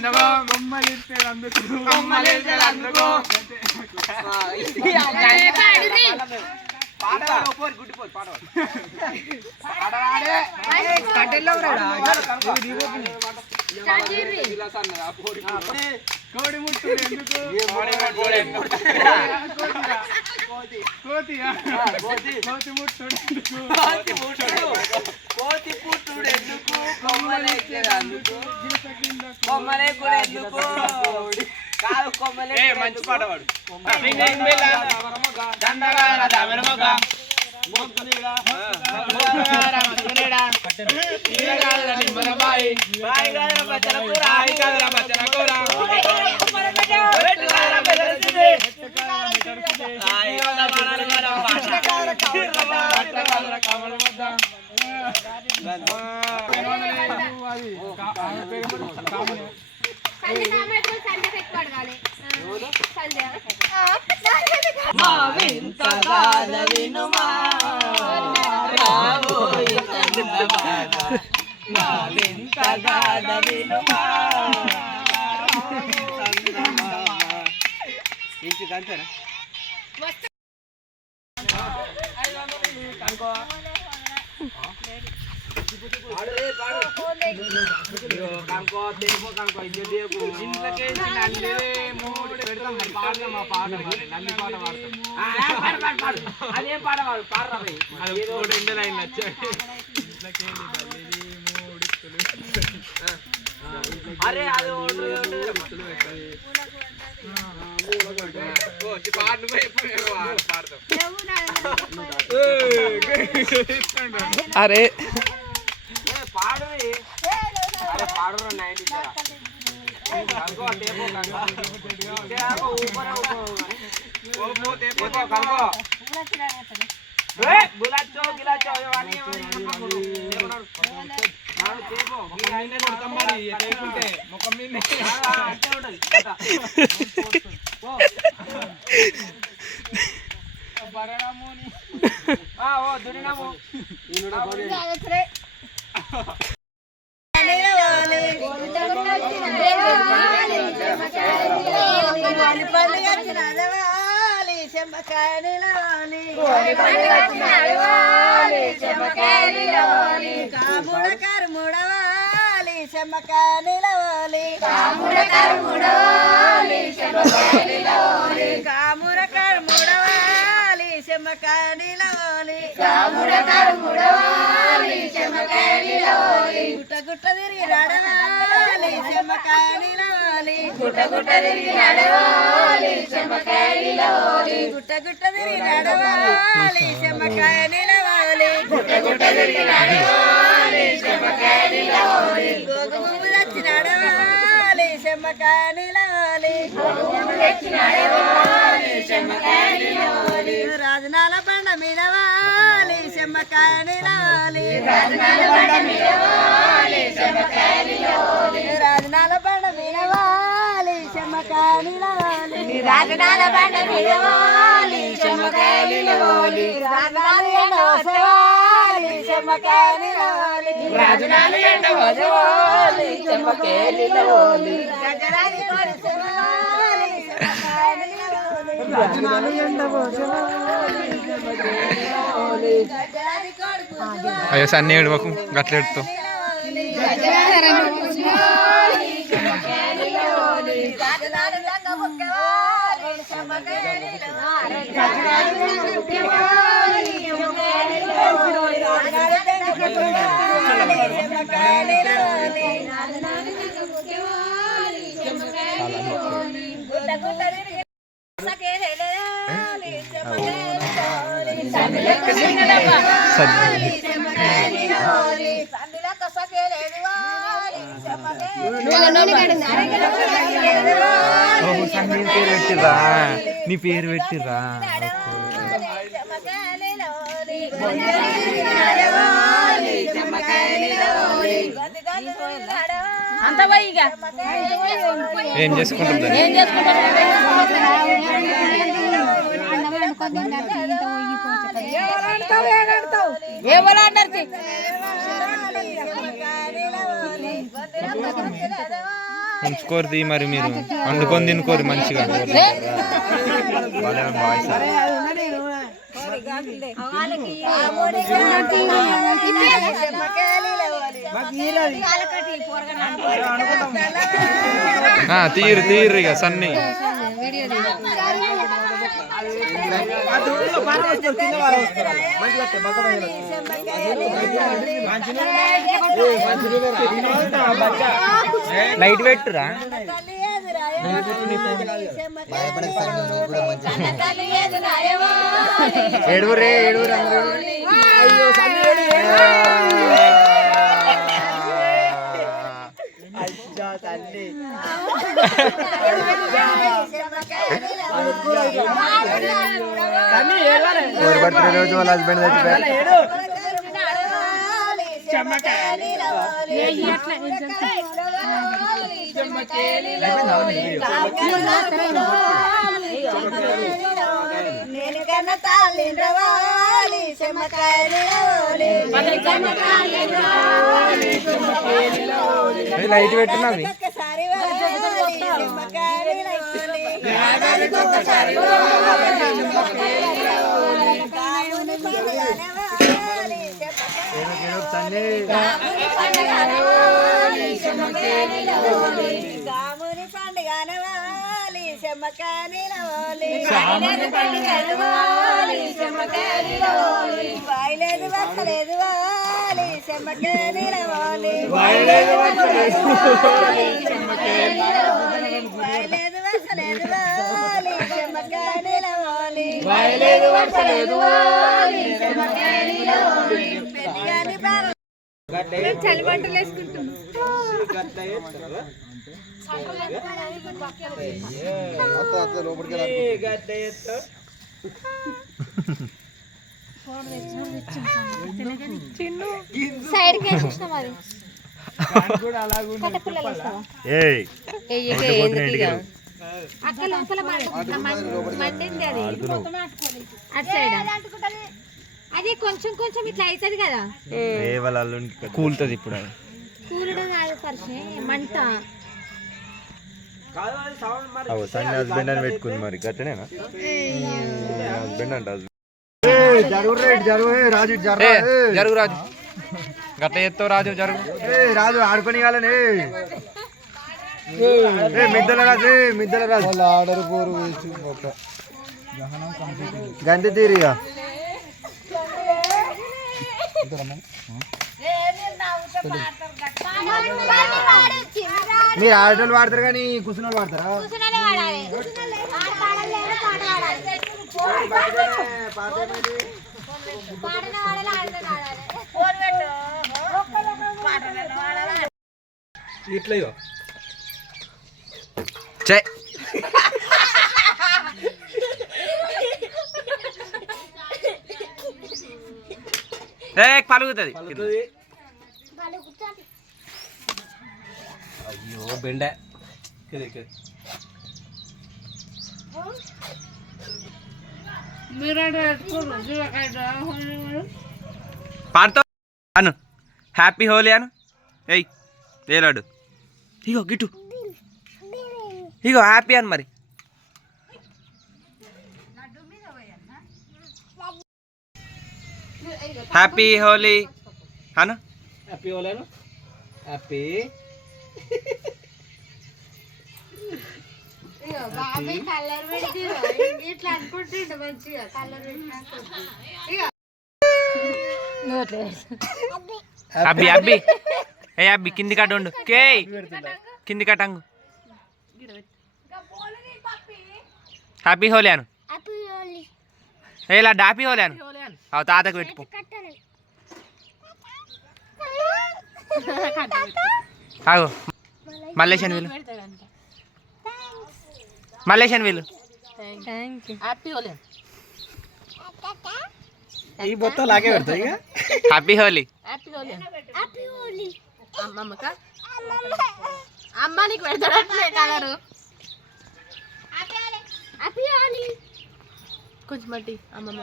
అందుకో కొమ్మలిస్తే అందుకో కోడి ముట్టుడు ఎందుకు కోతి ముట్టుడు కోతి పుట్టుడు ఎందుకు కొమ్మలెక్కే అందుకు కొమ్మలే కూడా ఎందుకు కాదు కొమ్మలే మంచి పాట పాడు అంతేనా అదేం పాట పాడు పాడరా అరే అది అరే పాడవి అరే పాడరు నైట్ గులాచో గిలాచో ముఖం మీద దురినాము కాముడ కర్ముడవాలి చెమ్మకానిలవాలి కాముడ కర్ముడవాలి చెమ్మకానిలవాలి కాముడ కర్ముడవాలి చెమ్మకానిలవాలి కాముడ కర్ముడవాలి చెమ్మకానిలవాలి గుట్ట గుట్ట తిరిగి నడవాలి చెమ్మకానిలవాలి గుట్ట గుట్ట తిరిగి నడవాలి చెమ్మకానిలవాలి గుట్ట గుట్ట తిరిగి నడవాలి చెమ్మకానిలవాలి గుట్ట గుట్ట తిరిగి నడవాలి చెమ్మకానిలవాలి గోగుము తెచ్చి నడవాలి చెమ్మకానిలవాలి గోగుము తెచ్చి నడవాలి చెమ్మకానిలవాలి రాజనాల బండ మీదవాలి చెమ్మకానిలవాలి రాజనాల బండ మీదవాలి చెమ్మకానిలవాలి రాజనాల బండ మీదవాలి చెమ్మకానిలవాలి రాజనాల బండ మీదవాలి చెమ్మకానిలవాలి రాజనాల ఎండవసవాలి చెమ్మకానిలవాలి రాజనాల ఎండవసవాలి చెమ్మకానిలవాలి గజరాజి కొరసవాలి చెమ్మకానిలవాలి రాజనాల ఎండవసవాలి చెమ్మకానిలవాలి గజరాజి కొడుకు అయ్యో సన్నీ ఏడువకు గట్ల ఎడుతో పేరు పెట్టిర్రా నీ పేరు పెట్టిర్రా అంత పోయిగా ఏం చేసుకుంటుంది ఎవరు అంటారు ఉంచుకోరు మరి మీరు వండుకొని తినుకోరు మంచిగా. తీరు తీరు ఇక సన్ని లైట్ పెట్టురా. ఏడుగురే ఏడుగురు బర్త్డే రోజు వాళ్ళ హస్బెండ్ చచ్చిపోయారు. నేను కన్న తాళి రవాలి చెమ్మకాయలు లైట్ పెట్టినవి ఒక్కసారి కాముని పండుగనవాలి చెమ్మకాయలు వాయలేదు వస్తలేదు వాలి చెమ్మకాయలు వాయలేదు వస్తలేదు వాలి చలి బట్టలు వేసుకుంటున్నాం. అక్క లోపల మండింది అది కొంచెం కొంచెం ఇట్లా అవుతుంది కదా, కూలుతుంది ఇప్పుడు. కూలడం కాదు పరిచే మంట. హస్బెండ్ అని పెట్టుకుంది మరి గట్టనేనా హస్బెండ్ అంట. జరుగు రాజు గట్ట ఎత్తావు రాజు జరుగు రాజు ఆడుకొని కాలని మిద్దల రాజు మిద్దల రాజు ఆర్డర్ పోరు గంతి తీరిగా మీరు ఆడటోళ్ళు వాడతారు కానీ కూర్చున్న వాళ్ళు వాడతారా? ఇట్లా పలుగుతుంది. అయ్యో బెండ పాడుతావు అను హ్యాపీ హోలీ అను. ఏయ్ లేలాడు ఇగో గిట్టు ఇగో హ్యాపీ అని మరి. హ్యాపీ హోలీ అను. హ్యాపీ హోలీను హ్యాపీ అబ్బి అబ్బి ఏ అబ్బి కింది కట్ట ఉండు కే కింది కట్టంగు. హ్యాపీ హోలీ అను. ఇలా డాపీ హోలీ అను. తాతకు పెట్టుకో. ఆగో మల్లేషన్ వీళ్ళు మల్లేషన్ వీళ్ళు ఈ బొత్త లాగే పెడతాయి. హ్యాపీ హోలీ అమ్మ నీకు పెడతాడు కలరు కొంచెం మట్టి అమ్మమ్మ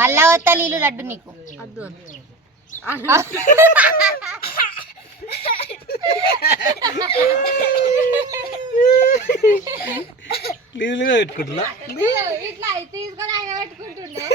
మళ్ళా వస్తా నీళ్ళు లడ్డు నీకు నీళ్ళుగా పెట్టుకుంటున్నా ఇట్లా తీసుకొని ఆయన పెట్టుకుంటుండే